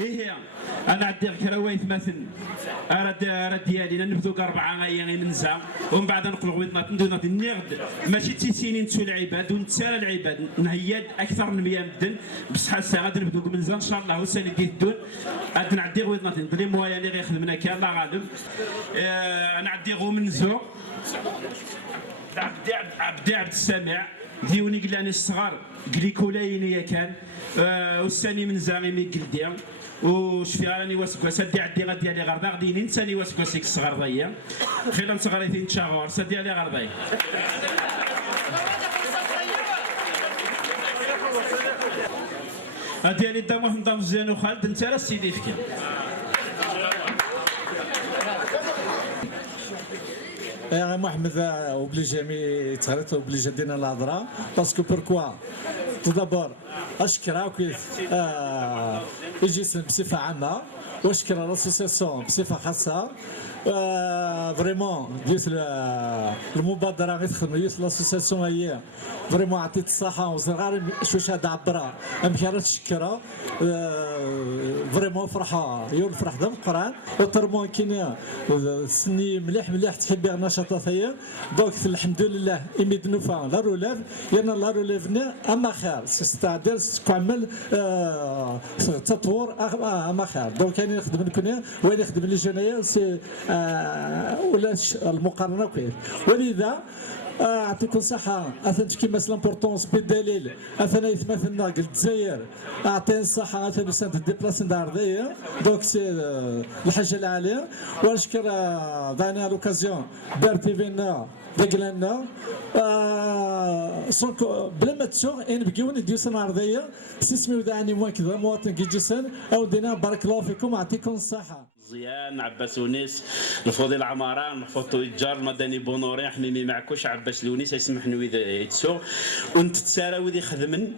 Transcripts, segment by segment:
هي انا عندي كراويت مثلا راه ديالي نبدو 4 ايام منزا ومن بعد نقول غويتنا ندير النغد ماشي تيسينين نتو العباد ونتسالى العباد نهيد اكثر من 100 مدن بصحه الساعه غادي نبدو منزا ان شاء الله وسالي ديدون غادي نعدي غويتنا ندير مويا اللي غيخدمنا كاع الله غالب. انا عندي غو منزو عبد السامع ديوني قلاني الصغار كليكولايني كان والثاني من زعمي مي قلديا وشفي راني واسكو سدي عدي غادي علي غردا غادي ننساني واسكو سيك الصغار ضيا خيلا صغاريتين تشاغور سدي علي غرضاي هادي علي دام واحد نظام مزيان وخالد انت راه سيدي فيك يا محمد اوبليجي مي تغريت اوبليجي دينا الهضره باسكو بوركوا تو دابور اشكرك يجي بصفه عامه واشكر لاسوسياسيون بصفه خاصه فريمون ديت المبادره غير تخدم ديت لاسوسياسيون هي فريمون عطيت الصحه وصغار شوش هذا عبرها امكانات تشكرها فريمون فرحه يوم فرح دم القران وطرمون كاين سني مليح تحب النشاطات هي دونك الحمد لله اميد نوفا لا روليف يانا لا روليفنا اما خير ستعدل تعمل تطور اما خير دونك كاين نخدم لكم وين يخدم لي جنايا ولا المقارنه كيف ولذا اعطيكم صحه اثنت كيما لامبورطونس بالدليل اثنا يتمثلنا قلت الجزائر اعطيني الصحه اثنا سنت ديبلاس دارديه دونك سي الحاجه العاليه ونشكر دانا لوكازيون دار تيفينا دقلنا بلا ما تسوغ ان بقيون نديو سنه ارضيه سيسميو داني موا كذا مواطن كيجيسن او دينا بارك الله فيكم يعطيكم الصحه. زيان عباس ونيس الفضيل عمران محفوظ الجار المدني بونوري حميمي معكوش عباس لونيس يسمحني ويدا يتسو وانت تسارا وذي خدمن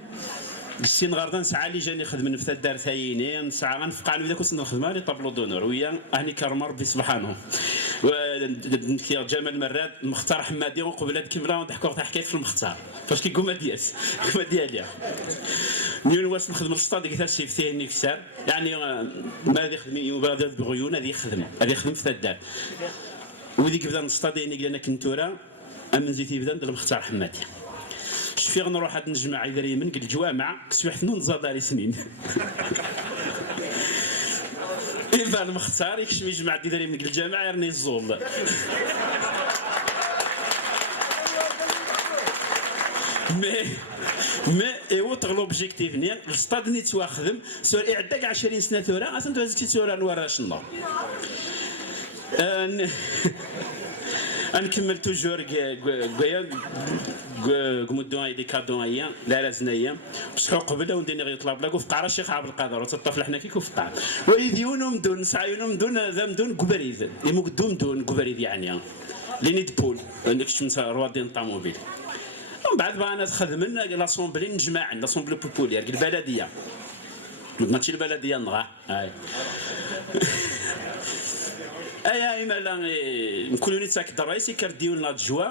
السين غردان ساعه اللي جاني خدمن في الدار ثاينين ساعه غنفقع له ذاك وسط الخدمه لي طابلو دونور ويا هاني كرم ربي سبحانه جمال مراد مختار حمادي وقبل هاد كاميرا ونضحكوا حكايه في المختار فاش كيقوم دياس كما ديالي مليون واش نخدم السطاد ديك الشيء في ثاني كسار يعني ما غادي يخدم يبغى بغيون هذه يخدم في الدار وديك بدا السطاد يعني انا كنتورا امن زيتي بدا المختار حمادي شفي غنروح هاد نجمع يدري من قل الجوامع كسوي حنون زاداري سنين إذا المختار يكشف يجمع ديداري من الجامعة يرني الزول مي ايوت لوبجيكتيف ني الستاد ني تواخدم سور اعداك 20 سنه ثورة اصلا توازكي ثورة نوراش الله نكمل توجور كويا كمدو هاي دي كادو هي لا رازنايا بصحو قبل وندير غير طلب لاكو فقاره الشيخ عبد القادر وتطفل حنا كيكو فقار ويديونهم دون سعيونهم دون ذا دون كبريد يمو قدوم دون كبريد يعني ليني دبول عندك شمس روادين طوموبيل ومن بعد بقى انا خدمنا لاسومبلي نجمع لاسومبلي بوبولير البلديه ماشي البلديه نغا هاي ايا اما لا نكونوا نتاك الرئيسي كرديو لنا جوا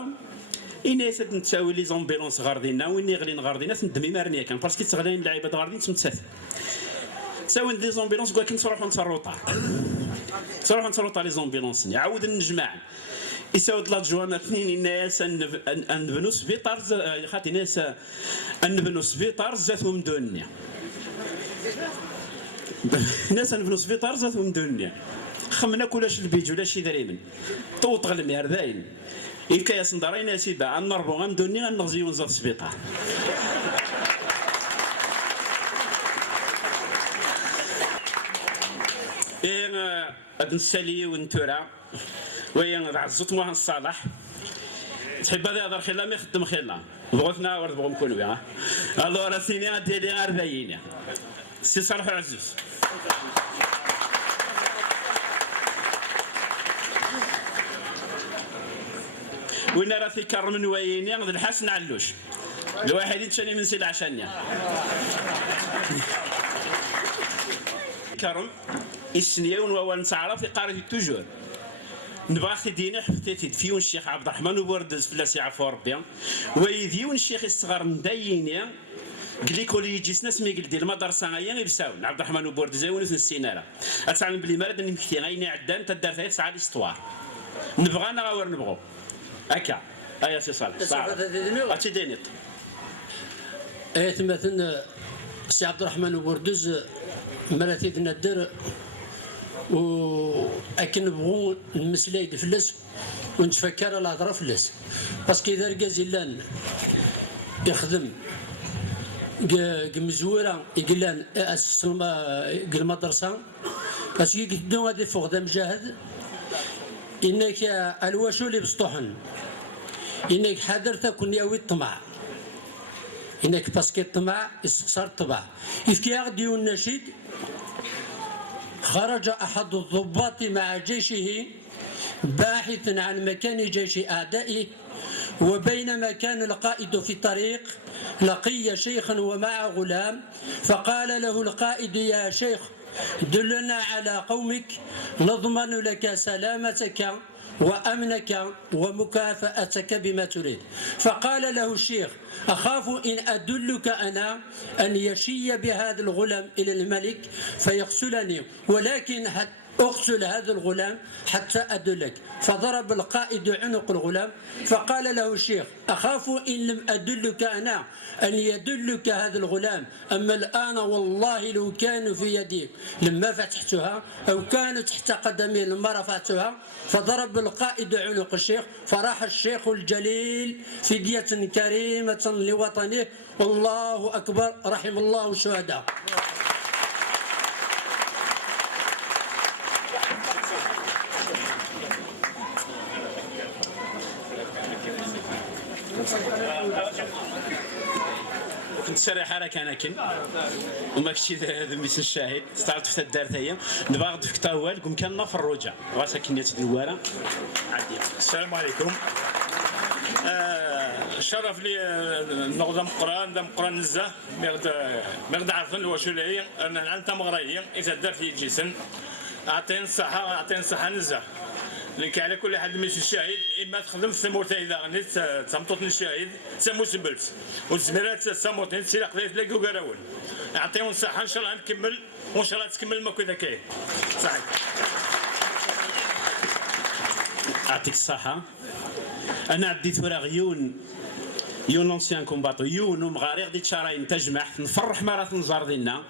إني سد نتساوي لي زومبيلونس غاردينا ويني غلين غاردينا تندمي مارنيا كان باسكو تغلين اللعيبه غاردين تمتثل تساوي لي زومبيلونس كوا كنتروحوا نتروطا تروحوا نتروطا لي زومبيلونس عاود نجمع يساود لا جوانا اثنين الناس نبنوا سبيطار خاطي ناس نبنوا سبيطار زاتهم دنيا ناس نبنوا سبيطار زاتهم دنيا خمنا كلاش البيج ولا شي دريمن طوط غلمير داين يمكن يا صندرين سيبا عن نربو غندوني غنغزيو نزاد السبيطار هاد نسالي ونتورا وين عزوت موها الصالح تحب هذا يهضر خيلا ما يخدم خيلا بغوتنا ورد بغو نكونو ها الو راه سيني ديالي غير باينه سي صالح عزوز وين راه في كرم من ويني غد الحسن علوش الواحد يتشاني من سيد عشانيا كرم السنيون وهو نتعرف في قارة توجور نبغى خدينا حفتي فيون الشيخ عبد الرحمن وبردز فلاسي عفو ربي ويديون الشيخ الصغار ندينيا كليكولي جيسنا سمي قلدي المدرسه غيا يلساون عبد الرحمن وبوردزاون في السيناره اتعلم بلي مراد نمكتي غيني عدان تدار ثلاث ساعات استوار نبغى انا غير نبغوا هكا ايا سي صالح اتي دينيط مثلا سي عبد الرحمن وبوردز مراتي الدر و اكن نبغوا المسلايد فلس ونتفكر الهضره فلس باسكو اذا ركاز لان يخدم مزوره يقلان اسس المدرسه باسكو يقدو هذه فوق ذا مجاهد انك الواشو اللي بسطوحن انك حذر تكون ياوي الطمع انك باسكو الطمع يستخسر الطبع يفكي غديو النشيد خرج احد الضباط مع جيشه باحثا عن مكان جيش اعدائه وبينما كان القائد في طريق لقي شيخا ومع غلام فقال له القائد يا شيخ دلنا على قومك نضمن لك سلامتك وأمنك ومكافأتك بما تريد. فقال له الشيخ أخاف إن أدلك أنا أن يشي بهذا الغلام إلى الملك فيقتلني ولكن اقتل هذا الغلام حتى أدلك. فضرب القائد عنق الغلام فقال له الشيخ أخاف إن لم أدلك أنا أن يدلك هذا الغلام أما الآن والله لو كان في يدي لما فتحتها أو كانت تحت قدمي لما رفعتها. فضرب القائد عنق الشيخ فراح الشيخ الجليل فدية كريمة لوطنه. والله أكبر رحم الله الشهداء. كنت سريح على كان وما كنتش هذا ميس الشاهد استعرضت في الدار ثايا نبغى غد في كتاوال كون كان في الرجع غاسا كنيات الوارا عادي. السلام عليكم. شرف لي نقدم قران نزه مغد عارفين واش هي انا انت مغريين اذا دار في جيسن اعطيني الصحه نزه لك على كل حد مش الشاهد اما تخدم في ثمورتها اذا غنيت تمطوطني الشاهد سمو سبلت والزميلات سموتني تسير قضيت لك وقراول اعطيهم الصحه ان شاء الله نكمل وان شاء الله تكمل ما كذا كاين صحيح. يعطيك الصحه. انا عديت وراغ يون لونسيان كومباتو يون ومغاري غادي تشاراين تجمع نفرح ماراثون زاردينا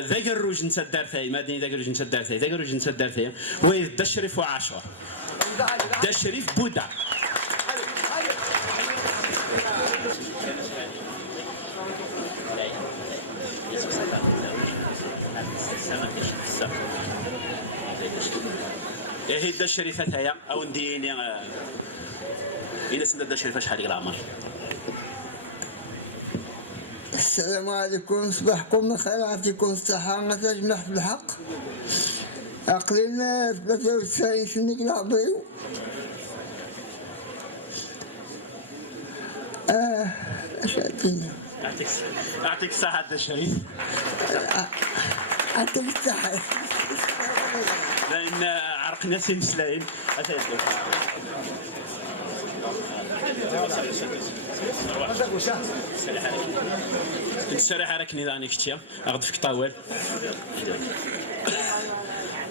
ذاك الروج نتا الدارثاي مدينه ذاك الروج نتا الدارثاي ذاك الروج نتا الدارثاي ويد دا الشريف وعاشور دا الشريف بودا هي دا الشريفه هيا او نديني إلا سند دا الشريفه شحال العمر. السلام عليكم صباحكم بخير يعطيكم الصحة غتجمع في الحق عقلنا 93 سنة كنعطيو اش عطينا يعطيك الصحة دا الشريف. يعطيك الصحة لأن عرقنا سي مسلاين نسرح عليك نظامي كتيا أخذ فيك طاول.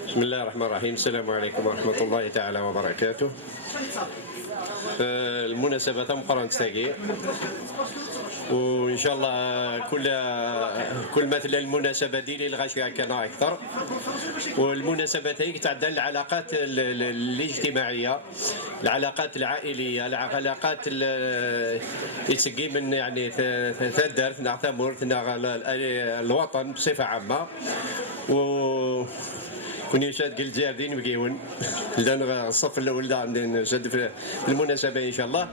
بسم الله الرحمن الرحيم. السلام عليكم ورحمة الله تعالى وبركاته. المناسبة مقرن تاقي وإن شاء الله كل مثل المناسبة ديالي الغاشية كان أكثر والمناسبات هي تعدل العلاقات الاجتماعية العلاقات العائلية العلاقات يتسقي من يعني ثدرت نعتمر الوطن بصفة عامة و كوني شاد قل جاردين وقيون لان الصف الاول عندنا نشد في المناسبه ان شاء الله.